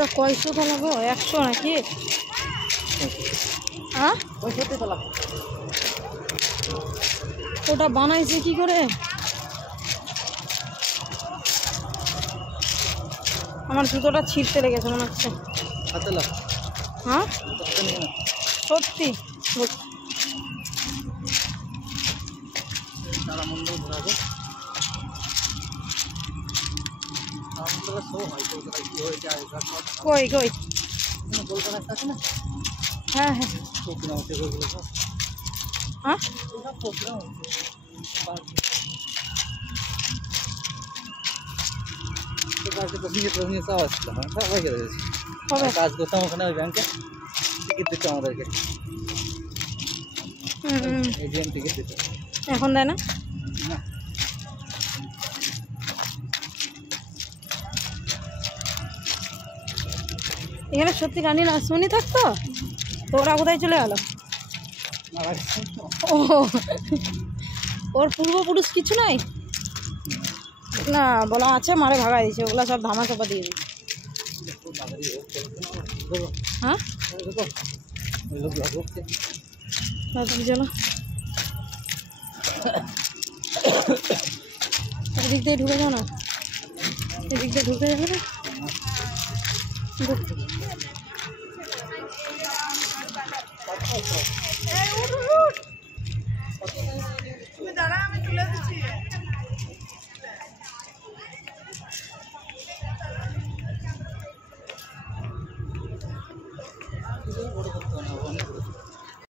ওটা কয়শো তলা গো? 100 নাকি? হ্যাঁ, ওটা বানাইছে কি করে? আমার জুতোটা ছিঁড়তে লেগেছে মনে হচ্ছে। হ্যাঁ সত্যি কই কই? হ্যাঁ হ্যাঁ হ্যাঁ কাজ করতাম ওখানে ওই ব্যাংকে, টিকিট দিত আমাদেরকে, এটিএম টিকিট দিত। এখন দেয় না? এখানে সত্যি রানী রাসমণি থাকতো, তো ওরা কোথায় চলে গেল? ও, ওর পূর্বপুরুষ কিছু নাই না? বলা আছে মারে ভাগাই দিয়েছে, ওগুলো সব ধামা চাপা দিয়ে দিয়েছে। হ্যাঁ চলো, এদিক দিয়ে ঢুকে যাও না, এদিক দিয়ে ঢুকে যাবে না।